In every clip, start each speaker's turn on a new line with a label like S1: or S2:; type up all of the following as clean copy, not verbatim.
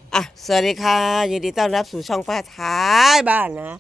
S1: สวัสดีค่ะยินดีต้อนรับสู่ช่องป้าท้ายบ้านนะ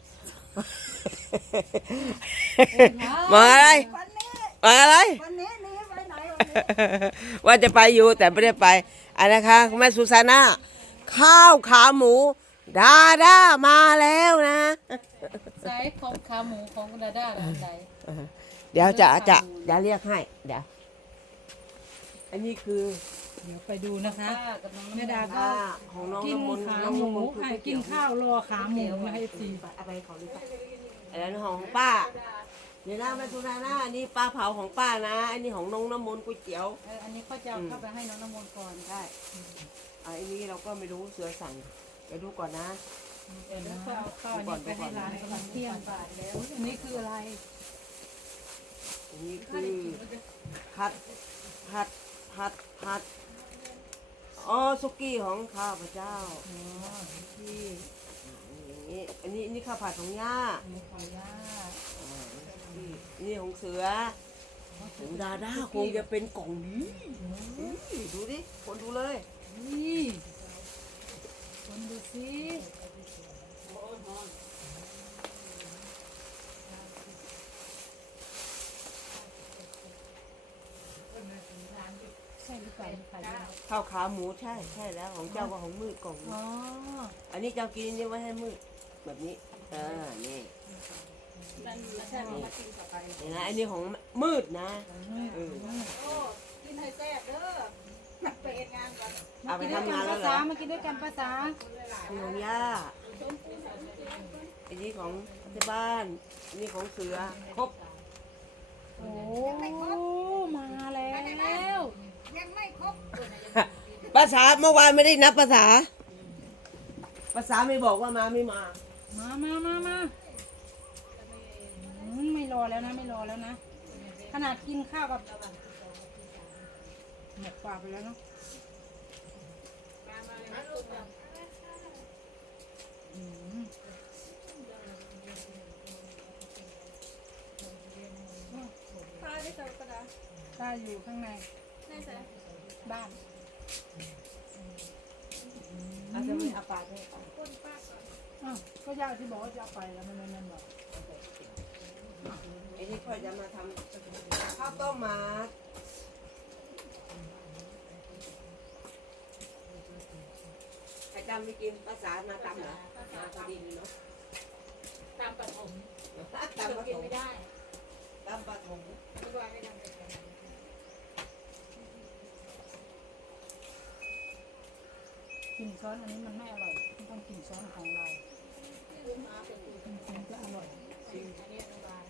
S1: มาอะไรมาอะไร
S2: วันนี้หนีไปไหนวันนี้
S1: ว่าจะไปอยู่แต่ไม่ได้ไปอันนะคะแม่สุซาน่าข้าวขาหมูดาด้ามาแล้วนะ
S3: ไซส์ของขาหมูของคุณดาด้าแบบไหน
S1: เดี๋ยวจะเรียกให้เดี๋ยวอันนี้คือ
S4: เดี๋ยวไปดูนะคะ
S3: ป้ากับน้อง
S4: แม่ดาก็
S1: ของน้อง
S4: กิน
S1: น้ำมนต์
S4: ขา
S1: น้อง
S4: หมู
S1: น้ำมนต์คือ
S4: ให้กินข้าวรอขาหมูนะให้จี
S1: เอาไปของนี่ป้าอันนั้นของป้านี่นะแม่สุซาน่าอันนี้ปลาเผาของป้านะอันนี้ของน้องน้ำมนต์ก๋วยเตี๋ยว
S3: อันนี้ก็จะเอาเข้าไปให้น้องน้ำมนต์ก่อนได้
S1: อันนี้เราก็ไม่รู้เสือสั่งเดี๋ยวดูก่อนนะ
S3: เดี๋ยวก็เอาข้าวนี้ไปให้ร้านกำลังเที่ยงบาทแล้ว
S4: อันนี้คืออะไร
S1: อันนี้คือผัดอ๋อสุกี้ของข้าพเจ้าที่อย่างนี้อันนี้ข้าวผัดของย่า
S3: อันนี้ของย่า
S1: นี่ของเสือของดาด้าคงจะเป็นกล่องนี้ดูดิคนดูเลย
S4: นี่คนดูสิ
S3: ใช่หรือเปล่าขายาว
S1: ข้าวขาหมูใช่แล้วของเจ้าก็ของมืดกล่องนี้
S4: อ๋อ
S1: อันนี้เจ้ากินนี่ไว้ให้มืดแบบนี้นี่
S3: นั่นไม่ใช่มากินกับไป
S1: เห็นไหมอันนี้ของมืดนะเออ
S2: โอ้กินให้แซ่บเด้อไปเฮ็ดงานก่อน
S1: เอาไป
S3: กินด้วย
S1: ทำ
S3: กั
S1: งาน
S3: น
S1: แล้
S3: ภาว
S1: เหร
S3: ษา
S1: อ
S3: มากินด้วยกันภาษา
S1: ของย่าอันนี้ของที่บ้านอันนี้ของเสือครบ
S4: โอ้มาแล้ว
S2: ยังไม่ครบ
S1: ภาษาเมื่อวานไม่ได้นับภาษาไม่บอกว่ามาไม่มา
S4: มาไม่รอแล้วนะไม่รอแล้วนะขนาดกินข้าวกับหมกปลาไปแล้วเนาะอืม
S2: ปลาได้เจอกระดาษ
S4: ป้าอยู่ข้างใน
S2: ได้ใส่
S4: บ้าน
S1: อาจจะไม่เอาปลาด้วย
S2: ก้นปลาก่อน
S4: อ้าวก็ยาที่บอกว่าจะเอาไปแล้วมันไม่นั่นหรอก
S1: ไอ้นี่ค่อยจะมาทำข้าวต้มมัดใครจำไม่กินภาษามาตำเหรอมาพอดีเลยเนาะ
S3: ตามปฐม
S1: ตำปลา
S3: กิน
S1: ถง
S3: ไม่ได้
S1: ตำปลาถง
S3: ไม่ว่าไม่ทำเป็นกัน
S4: กินช้อนอันนี้มันไม่อร่อยมันต้องกินช้อนของเรามันจะอร่อย
S3: อันนี้อนุบาล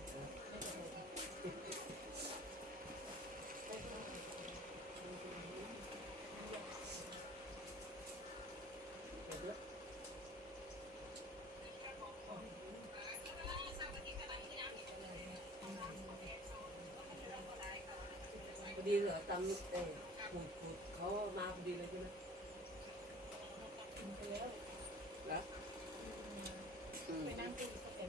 S1: พอดีเหรอตำขูดเขามาพอดีเลยใช่ไหมเหรอ
S3: ไปนั่งกินก็เต็ม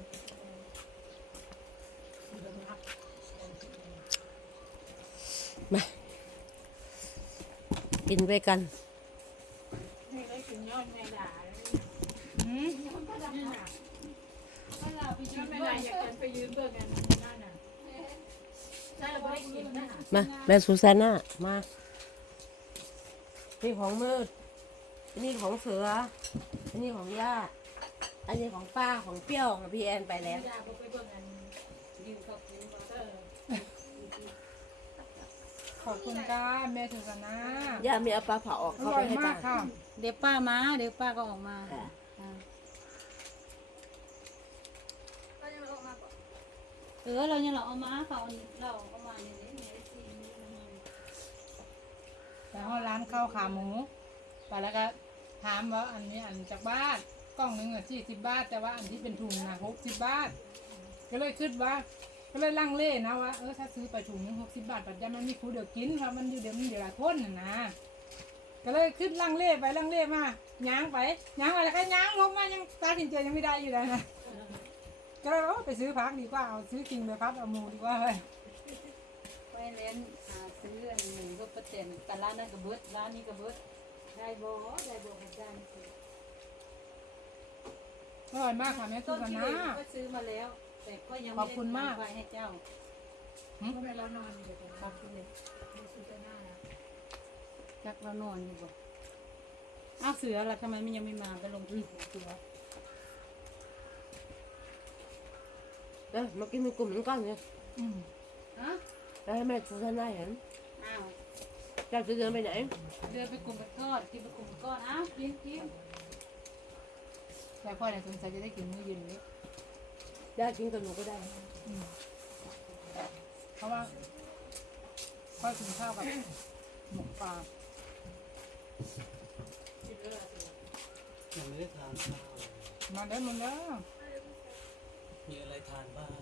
S1: กินไปกัน
S3: นี่ได้กินยอดในด่าแล้ว
S4: อืม
S3: ถ้าเราไปยืมไม่ได้อยากจะไปยืมเพื่อนกันนั่นน่ะใช่เราไม่ได้กินนะ
S1: มาแม่ซูซาน่ามานี่ของมืดอันนี้ของเสืออันนี้ของย่าอันนี้ของป้าของเปรี้ยวของพี่แอนไปแล้ว
S3: ไม่ได้เพราะไปเบิ่งกันยืมเขากินมาเตอร์
S4: ขอบคุณค่ะแม่สุสานา
S1: ย่ามีเอาปลาเผาออก
S4: อ
S1: เข้า
S4: ร่
S1: ไป
S4: อย
S1: ให้
S4: มา
S1: ป้าก
S4: ค่ะ
S3: เดี๋ยวป้ามาเดี๋ยวป้าก็ออกมา
S2: ก็ยังออกมาก่อน
S3: เรายังเราเอามาเขาเราเอามาเนี่ยเนี่ยสิ
S4: แต่ห้องร้านข้าวขาหมูไปแล้วก็ถามว่าอันนี้อันจากบ้านกล้องหนึง40 บาทแต่ว่าอันที่เป็นถุงนะ60 บาทก็เลยคิดว่าก็เลยลังเลนะว่าถ้าซื้อไปถุงนึง60 บาทปัจจัยมันมีคูเดี๋ยวกินเพราะมันอยู่เดี๋ยวหลายคนนะก็เลยคิดลังเลไปลังเลมาย่างไปย่างอะไรก็ย่างลงมายังตัดสินใจยังไม่ได้อยู่เลยนะก็เลยว่าไปซื้อผักดีกว่าเอาซื้อกินไปพัดเอาหมูดีกว่าเลย
S3: ไปเล่นซื้อหนึ่งก็ประเด็นแต่ร้านนั้นก็เบิดร้านนี้ก็เบิดได้บ่อาจารย์
S4: อร่อยมากค่ะแม่สุ
S2: ต้น
S4: กั
S2: ที่
S4: น
S2: เหลื
S4: นะ
S2: อก็ซื้อมาแล้ว แต่ก็ยัง
S4: ขอบคุณมาก
S2: ไว้ให้เจ้า
S3: ก็ไม่เรานอนอยู่ตรง
S2: ขอบคุณเลย
S3: นี้สุดหน้านะ
S2: จักเรานอนอยู่บ่อ้าวเสือล่ะทำไมมันยังไม่มาไปลงที่เสือ
S1: มากินในกลุ่มนั้นก่อนเนี่ย
S4: อืม
S2: ฮะ
S1: แล้วให้แม่ซูซาน่าเห็น
S2: อ้าว
S1: เจ้าจะเดินไปไหน
S2: เดินไปกลุ่มไปก้อนกินไปกลุ่มไปก้อนอ้าวกินกิน
S4: แต่พ่อเนี่ยสงสัยจะได้กินมื้อเย็นนี้
S1: ได้กินกับหนูก็ได้
S4: อืมเพราะว่าพ่อกินข้าวกับหมกปลา
S5: ยังไม่ได้ทานข้าว
S4: มาได้มันแล้ว
S5: มีอะไรทานบ้าง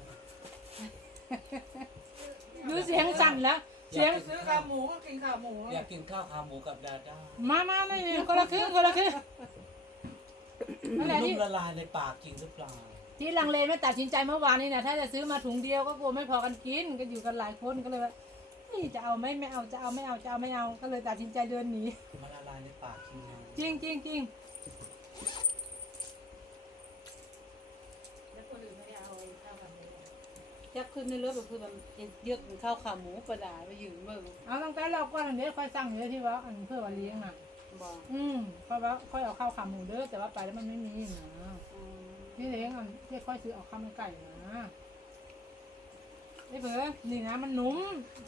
S4: ดูเสียงสั่นแล้ว เสียง
S3: ซื้อขาหมูก็กินขาหมู
S5: อยากกินข้าวขาหมูกับดาด้า
S4: มาไม่มีคนละครึ่งคนละครึ่งนั่นแหละ
S5: นุ่
S4: ที่
S5: มละลายในปากจริงหรือเปล่า
S4: ที่ลังเลไม่ตัดสินใจเมื่อวานนี้นะถ้าจะซื้อมาถุงเดียวก็กลัวไม่พอกันกินก็อยู่กันหลายคนก็เลยว่านี่จะเอาไหมไม่เอาจะเอาไม่เอาจะเอาไม่เอาก็เลยตัดสินใจเดินหนี
S5: มันละลายในปากจริงนะ
S4: จริงจริงจริง
S3: แล้วคนอื่นไม่ได้เอาข้าวขาหมู
S2: จักขึ้นในเรือแบบคือแบบเยอะกินข้าวขาหมูประดาไปยืนเบิ่ง
S4: เอาตั้งแต่เราก็อันนี้ค่อยสั่งเยอะที่ว่าอันเพื่อวันเลี้ยงน่ะ
S2: บอก
S4: เพราะว่าค่อยเอาข้าวขาหมูเด้อแต่ว่าไปแล้วมันไม่มีนะ
S2: อืม
S4: ที่เลี้ยงอันที่ค่อยซื้อเอาข้าวมันไก่นะไอ้เบอนี่นะมันนุ่ม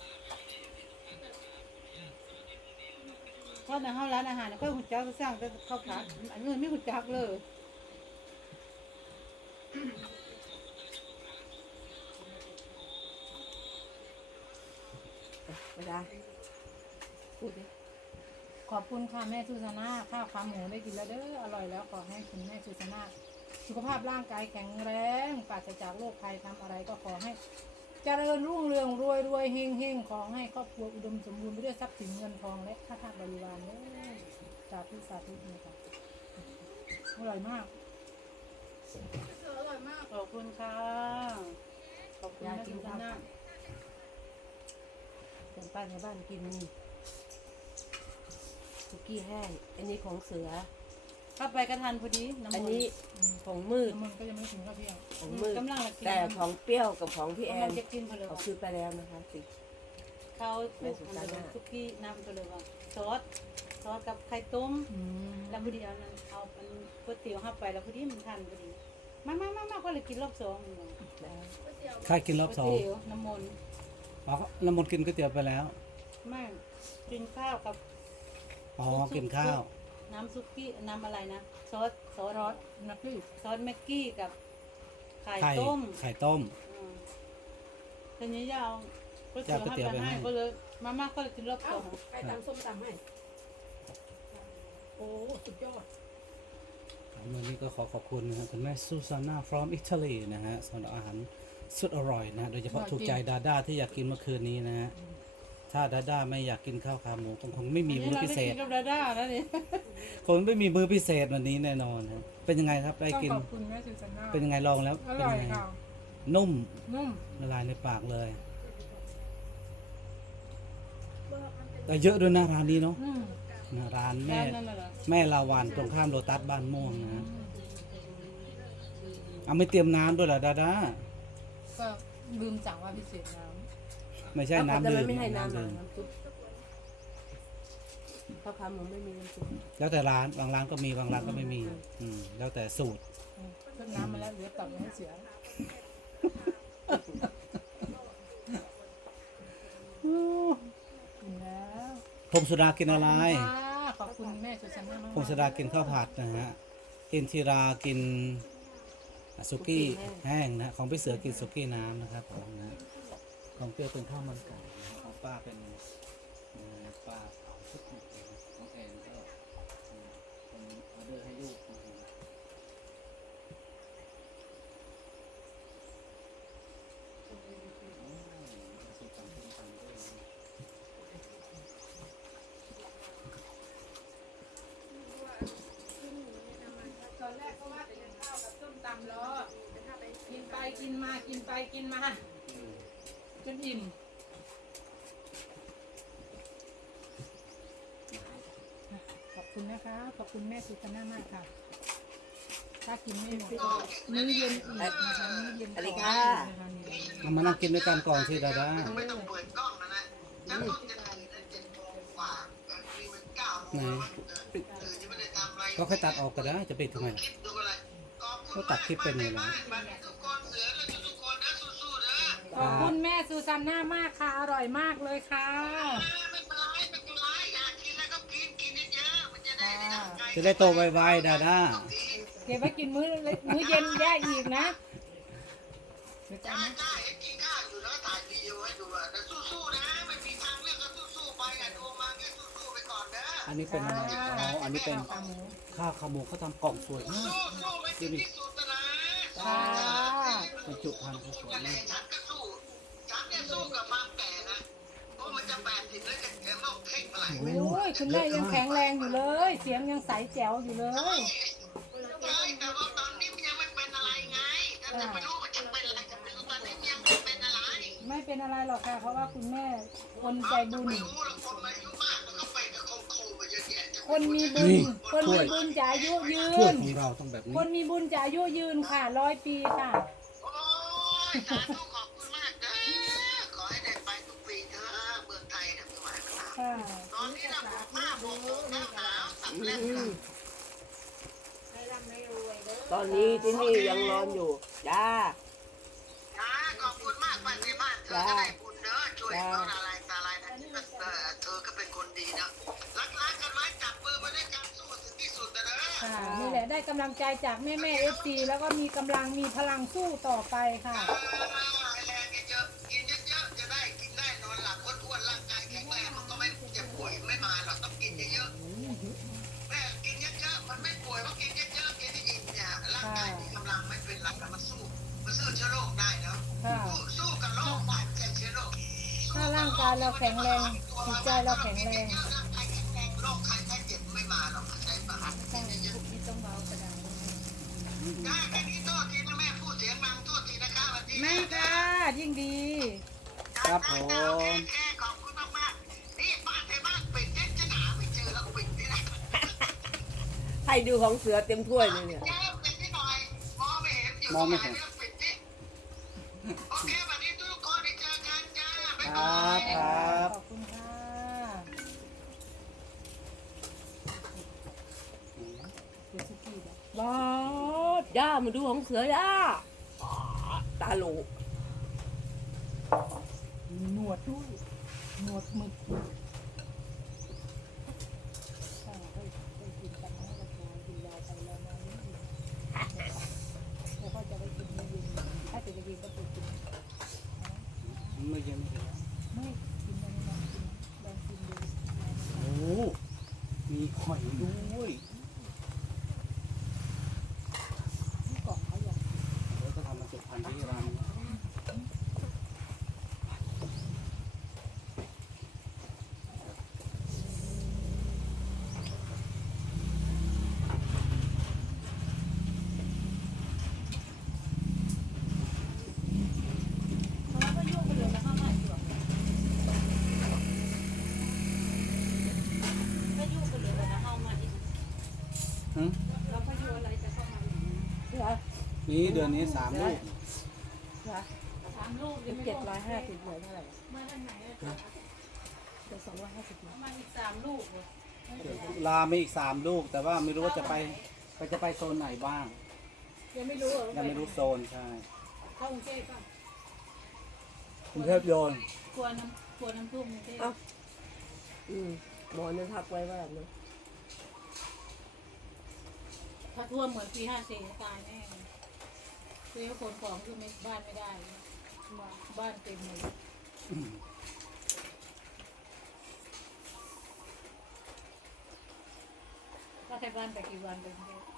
S2: เพราะในห้องร้านอาหารก็หุ่นจักก็สร้างแต่ข้าวผัดอันนี้ไม่หุ่นจักเลย
S1: ไม่ได้พูดดิ
S4: ขอบคุณค่ะแม่สุสานาข้าวขาหมูได้กินแล้วเด้ออร่อยแล้วขอให้คุณแม่สุสานาสุขภาพร่างกายแข็งแรงปราศจากโรคภัยทำอะไรก็ขอให้เจริญรุ่งเรืองรวยรวยเฮงเฮงขอให้ครอบครัวอุดมสมบูรณ์ไปด้วยทรัพย์สินเงินทองและข้าทาสบริวารเด้อสาธุสาธุนี่ค่ะอร่อยมาก
S2: ขอบคุณค่ะขอบคุณนะคุณนะ
S1: แต่ป้าในบ้านกินนี่สุกี้แห้ง อันนี้ของเสือ
S2: เข้าไปกระทันพอดีน้ำ
S1: อัน
S2: มัน
S1: นี้ของมืด
S4: น้ำมันก็ยังไม่ถึงข้าวเที่ยง
S1: ของมืด
S2: กำลังกิน
S1: แต่ของเปรี้ยวกับของพี่แอก
S2: ำลั
S1: น
S2: งจะกินพอเลย
S1: เขาซื้อไปแล้วนะคะสิ
S2: เขาถูกอันเดียวซุกี้น้ำพอเลยว่าซอสกับไข่ต้ม แล้วพอดีเอานั้นเอาเป็นก๋วยเตี๋ยวเข้าไปแล้วพอดีมันทันพอดีมาก็เลยกินรอบสองเหมือนกัน
S5: ใครกินรอบสอง
S2: ก๋วยเตี๋ยวน้ำมนต์
S5: อ๋อน้ำมนต์กินก๋วยเตี๋ยวไปแล้ว
S2: ไม่กินข้าวกับ
S5: อ๋อ กินข้าว
S2: น้ำซุกี้น้ำอะไรนะซอส
S4: ร้อนนักพี่
S2: ซอสแม็กกี้กับไข่
S5: ไข่
S2: ต้ม
S5: ไข่ต้ม
S2: ทีนี้จะเอาก๋วยเตี๋ยว
S5: จะเอาก๋วยเตี๋ยว
S2: ให้
S5: ไปให้
S2: ก็เลยมาก็เลยกินรอบสอง
S3: ใครตำส้มตำให้โอ้สุดยอด
S5: วันนี้ก็ขอขอบคุณนะครับคุณแม่ซูซาน่า from Italy นะฮะสำหรับอาหารสุดอร่อยนะ โดยเฉพาะถูกใจดาด้าที่อยากกินเมื่อคืนนี้นะฮะ ถ้าดาด้าไม่อยากกินข้าวขาหมูคงไม่มีมื้อพิเศษ
S2: อันนี้เราได้กินกับดาด้าแล้วนี่
S5: คงไม่มีมื้อพิเศษวันนี้แน่นอนครับเป็นยังไงครับได้
S4: ต้อง
S5: กิน
S4: ขอบคุณแม่สุสานา
S5: เป็นยังไงลองแล้ว
S4: อ
S5: เป็น
S4: ร่อย
S5: ยังไง
S4: ค่ะ
S5: นุ่ม
S4: นุ่ม
S5: ละลายในปากเลย แต่เยอะด้วยนะร้านนี้เนาะ
S4: อืม
S5: นะร้านแม่
S2: นั่นน่ะเหรอ
S5: แม่ลาวานตรงข้ามโลตัสบ้านม่วงนะฮะเอาไม่เตรียมน้ำด้วยเหรอดาด้า
S4: ก็ลืมสั่งว่าพิเศษน้
S5: ไม่ใช่
S1: แต่
S5: น้ำ
S1: มัน
S5: ดื่ม
S1: ไม่ให้น้ำ
S5: ดื่ม
S1: น้ำซุปข้าวขาหมูไม่มีน้ำซุป
S5: แล้วแต่ร้านบางร้านก็มีบางร้านก็ไม่มี แล้วแต่สูตร
S4: ำขึ้นน้ำมาแล้วเหลือตับยังให้เสียกินแล้ว
S5: พงสุดากินอะไร
S4: ขอบคุณแม่สุสานามา
S5: พงสุดากินข้าวผัดนะฮะอินทิรากินสุกี้แห้งนะของพี่เสือกินสุกี้น้ำนะครับผมนะของเปรี้ยวเป็นข้าวมันไก่นะของป้าเป็นป้าเอาชุดหนึ่งนะของแอนก็เป็นออเดอร์ให้ลูกนะฮะสุดต่างคนต่างด้วยนะ
S4: ตอนแรกก็ว่าจะกินข้าวกับส้มตำล้อกินไปกินมากินไปกินมาจนอิ่มขอบคุณนะคะ ขอบคุณแม่สุสานามากค่ะถ้ากินไม่หมดก็มื้อเย็นอีกนะคะมื้อเย็น
S1: อะไร
S4: ต่อ
S1: ค่ะ
S4: อีกนะคะนี่
S5: เอามานั่งกินด้วยกันก่อนสิดาดา
S6: ไม่ต้องเปิดกล้องนะจะต้นจะถ่าย7 โมงกว่ามีมัน9 โมงยังไม่ได้ทำอะไร
S5: ก็ค่อยตัดออกก็ได้จะปิดทำไม
S6: คลิปดูอะไร
S5: ก็ตัดคลิปเป็นเลยนะ
S6: บ้านทุกคนเสือแล้วทุกคนนะสู้ๆนะ
S4: ขอบคุณแม่ซูซานน่ามากค่ะ อร่อยมากเลยค่ะ
S6: ไม่เป็นไรไม่เป็นไรอยากกินแล้วก็กินเยอะๆมันจะได้ร่างกาย
S5: จะได้โตไวๆดาดา
S4: เก็บไว้กินมื้อเย็นแย่อีกนะเดี๋ยวจะ
S6: จ้า
S4: เอามา
S6: จ้าเห็นกินข้าวอยู่แล้วถ่ายวีดีโอให้ดูอ่ะแต่สู้ๆนะไม่มีทางเลือกก็สู้ๆไปอ่ะดูมาแค่สู้ๆไปก่อนนะ
S5: อันนี้เป็นอะไรอ๋ออันนี้เป็น
S4: ขาหมู
S5: ข้าวขาหมูเขาทำกล่องสวยมาก
S6: สู้ๆไปถึงที่สุดนะ
S4: ค่ะ
S5: บรรจุภัณฑ์เขาสวยมาก
S6: ฉันก็สู้ฉันเนี่ยสู้กับความแก่นะเพราะมันจะ80แล้วจะโรคเข่งเมื่อไหร่
S4: โอ้ยคุณแม่ยังแข็งแรงอยู่เลย เสียงยังใสแจ๋วอยู่เลย
S6: ใช่แต่ว่าตอนนี้มันยังไม่เป็นอะไรไงแต่จะไม่รู้ว่าจะเป็นอะไรจะเป็นตอนนี้มันยังไม่เป็นอะไร
S4: ไม่เป็นอะไรหรอกค่ะ เพราะว่าคุณแม่คนใจบุญ
S6: ไม่รู้หรอกคนอายุมากแล้วก็ไปกับโคไปเยอะแยะจะ
S4: คนมีบุญ คนมีบุญจะอายุยื
S5: ถ้วย
S4: น
S5: ของเราต้องแบบนี้
S4: คนมีบุญจะอายุยืนค่ะ100 ปีค่ะ
S6: โอ้ยสาธุขอบคุณมากเด้อขอให้ได้ไปทุกปีเถอะเมืองไทยนะไม่ไหวแล้วนะ
S4: ค่ะ
S6: ตอนนี้เราปลูกผ้าปลูกหนาวสับเล่มละ
S1: ตอนนี้ที่นี่ยังร้อนอยู่จ้า
S6: จ้าขอบคุณมากป้าที่บ้านเธอจะได้บุญเด้อช่วยเขาอะไรตาอะไรนะเธอก็เป็นคนดีนะรักกันไว้จับมือมาด้วยกันสู้ถึงที่สุดนะเด้อ
S4: ค่ะนี่แหละได้กำลังใจจากแม่แม่FC แล้วก็มีกำลังมีพลังสู้ต่อไปค่ะ
S6: แรงเยอะๆกินเยอะๆจะได้กินได้นอนหลับอ้วนๆร่างกายแข็งแรงมันก็ไม่เจ็บป่วยไม่มาหรอกต้องกินเยอะๆแม่กินเยอะๆมันไม่ป่วยเพราะกินเยอะๆกินให้อิ่มเนี่ยร่างกายมีกำลังไม่เป็นไรมันสู้เชื้อโรคได้แล้ว
S4: ค่ะ
S6: สู้กับโรคได้แก้เชื้อโรค
S4: ถ้าร่างกายเราแข็งแรงจิตใจเราแข็งแรง
S6: ร่างกายแข็งแรงโรคใครแค่เจ็บไม่มาหรอกเข้าใจป่ะกินเยอะ
S2: ที่ต้องเบากระดาษ
S6: ๆได้แค่นี้โทษทีนะแม่พูดเสียงดังโทษทีนะคะวันนี้
S4: ไม่ค่ะ ยิ่งดี
S5: ครับผม
S6: ขอบคุณมากๆนี่บ้านไทยบ้านปิดเจ๊จะหาไม่เจอแล้วปิดนี่แหละ
S1: ให้ดูของเสือเต็มถ้วยเลยเนี่ย
S6: แก้ปิดที่หน่อยมองไม่เห็นอยู่
S5: มองไม่เห็น
S6: ปิดที่โอเควันนี้ทุกคนได้เจอกันจ้าบ๊าย
S5: ค
S6: บา
S5: รับ
S6: ย
S5: ครับ
S4: ขอบคุณค่ะเดี๋ยวสุกี้แบบ
S1: บอสย่ามาดูของเสือย่าตาโหล
S4: มีหนวดด้วยหนวดหมึกค่ะได้กินกันนะราคากินยาวไปแล้วนะนี่แล้วก็จะได้กินมื้อเย็นถ้าจะกินก็ไปกิน
S5: ไม่เย็นไม่เย็น
S4: ไม่กินอะไรลองกินลองกินดู
S5: โอ้มีหอยด้วย
S4: ที่เกาะเขาอย่าง
S5: แล้วก็ทำบรรจุภัณฑ์ที่ร้านนี้
S2: เพราะว่าก็ยุ่งไปเลยแล้วเข้ามาอีกหรอกก็ยุ่งไปเลยแล้วเข้ามาอีก
S5: ฮะ
S2: แล้วก็ยุ่งอะไรจะเข้ามาอีก
S1: เสือ
S5: นี่เดือนนี้3 ลูก
S1: เสือ
S2: 3 ลูกยังไม่
S1: 750เหลือเท่าไหร่
S2: มาทางไหนอะ
S1: เหลือ250เหลือ
S2: มาอีก3 ลูกเหรอ
S5: ลาไม่อีก3 ลูก แต่ว่าไม่รู้ว่าจะไปโซนไหนบ้าง
S2: ยังไม่รู้เหรอ
S5: ยังไม่รู้โซนใช่
S2: เข้ากรุงเทพป่ะ
S5: กรุงเทพโยน
S2: กลัวน้ำท่วมกรุงเทพ
S1: หมอนั่นทักไว้ว่าแบบนั้น
S2: ถ้าท่วมเหมือนปี54ตายแน่คือขนของคือไม่บ้านไม่ได้บ้านเต็มหมดก็แค่บ้านไปกี่วันไปกรุงเทพ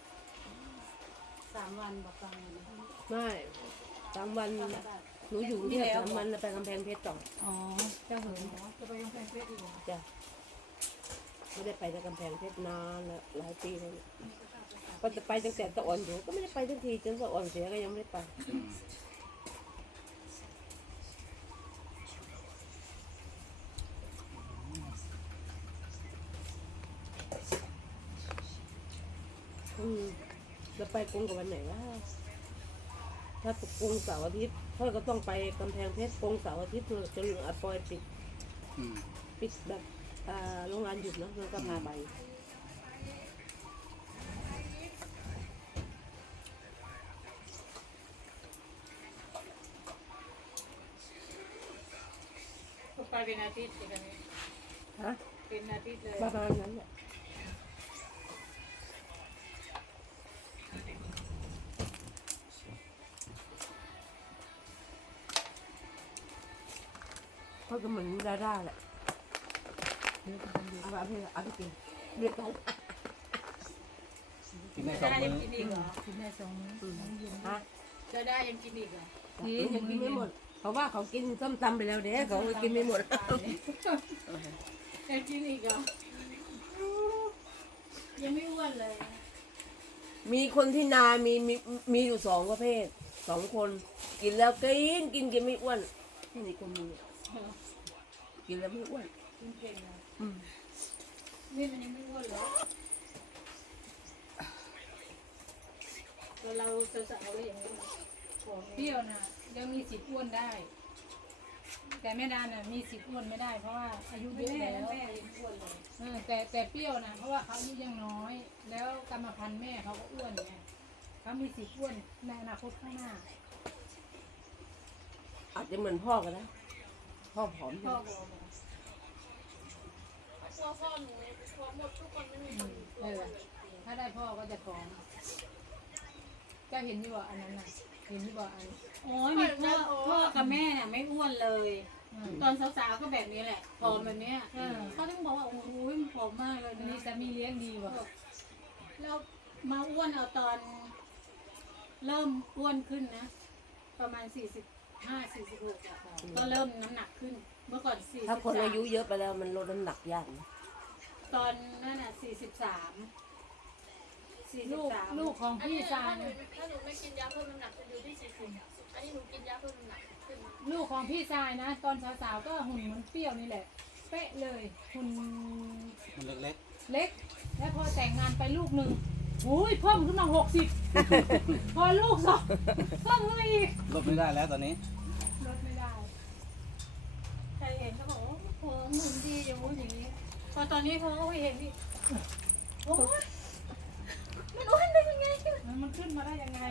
S2: 3 วันบอกฟังเลย
S1: ไม่3 วันหนูอยู่กรุงเทพ3 วันแล้วไปกำแพงเพชรต่อ
S2: อ๋อเจ้าเหินจะไปยังแพงเพชรอีกเหรอ
S1: จ้ะไม่ได้ไปแต่กำแพงเพชรนานแล้วหลายปีแล้วก็จะไปตั้งแต่ตะอ่อนอยู่ก็ไม่ได้ไปทันทีจนตะอ่อนเสียก็ยังไม่ได้ไปจะไปกรุงกับวันไหนวะถ้ากรุงเสาร์อาทิตย์พ่อก็ต้องไปกำแพงเพชรกรุงเสาร์อาทิตย์จนอาปอยปิด
S5: อืม
S1: แบบโรงงานหยุดเนาะเราก็พาไป
S3: ไปเป็นอาทิตย์กันนี้
S1: ฮะ
S3: เป็นอาทิตย์เลย
S1: ประมาณนั้นแหละเขาก็เหมือนด้าแหละเอาไปกินเรียกกัน
S5: กินได้สอง
S3: ได้ยัง
S5: มื้อ
S3: กินอีกเหรอ
S4: กินได้2 มื้อ
S1: ฮะ
S3: จะได้ยังกินอีกเหรอ
S1: ยังกินไม่หมด เพราะว่าเขากินส้มตำไปแล้วเด้เขากินไม่หมด
S3: ยังกินอีกเหรอยังไม่อ้วนเลย
S1: มีคนที่นามีอยู่2 ประเภท 2 คน กินแล้วกินไม่อ้วนนี่คนมีกินแล้วไม่อ้วน
S3: กินเก่งนะ
S1: อืม
S3: นี่มันยังไม่อ้วนเหรอเราสาวๆก็อย่างนี้ของ
S4: เปรี้ยวน่ะยังมีสิทธิ์อ้วนได้ แต่แม่ดาน่ะมีสิทธิ์อ้วนไม่ได้เพราะว่าอายุเย
S3: แม่
S4: อะแล้ว
S3: แม่ยังอ้วนเลย
S4: แต่เปรี้ยวนะเพราะว่าเขาอายุยังน้อย แล้วกรรมพันธุ์แม่เขาก็อ้วนไงเขามีสิทธิ์อ้วนในอนาคตข้างหน้า
S1: อาจจะเหมือนพ่อกันนะพ่อผอม
S3: พ่อบอกมา
S4: เออถ้าได้พ่อก็จะท้องเจ้าเห็นที่บอกอันนั้นน่ะเห็นที่บอกอัน
S2: โอ้ยมีพ่อกับแม่เนี่ยไม่อ้วนเลย ตอนสาวๆก็แบบนี้แหละผอมแบบเนี้ยเขาต้องบอกว่าโอ้โหมันผอมมากเลย
S4: อัน
S2: นะ
S4: นี้สามีเลี้ยงดีว่ะ
S2: แล้วมาอ้วนเอาตอน เริ่มอ้วนขึ้นนะ ประมาณ45-46อะก็เริ่มน้ำหนักขึ้น เมื่อก่อน43
S1: ถ้าคนอายุเยอะไปแล้วมันลดน้ำหนักยากนะ
S2: ตอนนั้นน่ะ43
S4: ลูกของพี่ชายนะ
S3: ถ้าหนูไม่กินยาเพิ่มน้ำหนักจะอยู่ที่40อันนี้หนูกินยาเพิ่มน้ำหนักขึ้นมา
S4: ลูกของพี่ชายนะ ตอนสาวๆก็หุ่นเหมือนเปรี้ยวนี่แหละ เป๊ะเลยหุ่น
S5: มันเล็ก
S4: เล็ก แล้วพอแต่งงานไปลูกหนึ่งโอ้ยเพิ่มขึ้นมา60 พอลูกสองเพิ่มขึ้นมาอีก
S5: ๆลดไม่ได้แล้วตอนนี้
S4: ลดไม่ได้
S2: ใครเห็นก็บอกว่าโอ้โหหุ่นดีอย่างงู้นอย่างนี้ พอตอนนี้พอเขาเห็นนี่โอ้ยมันอ้วนได้ยังไง
S4: มันขึ้นมาได้ยังไง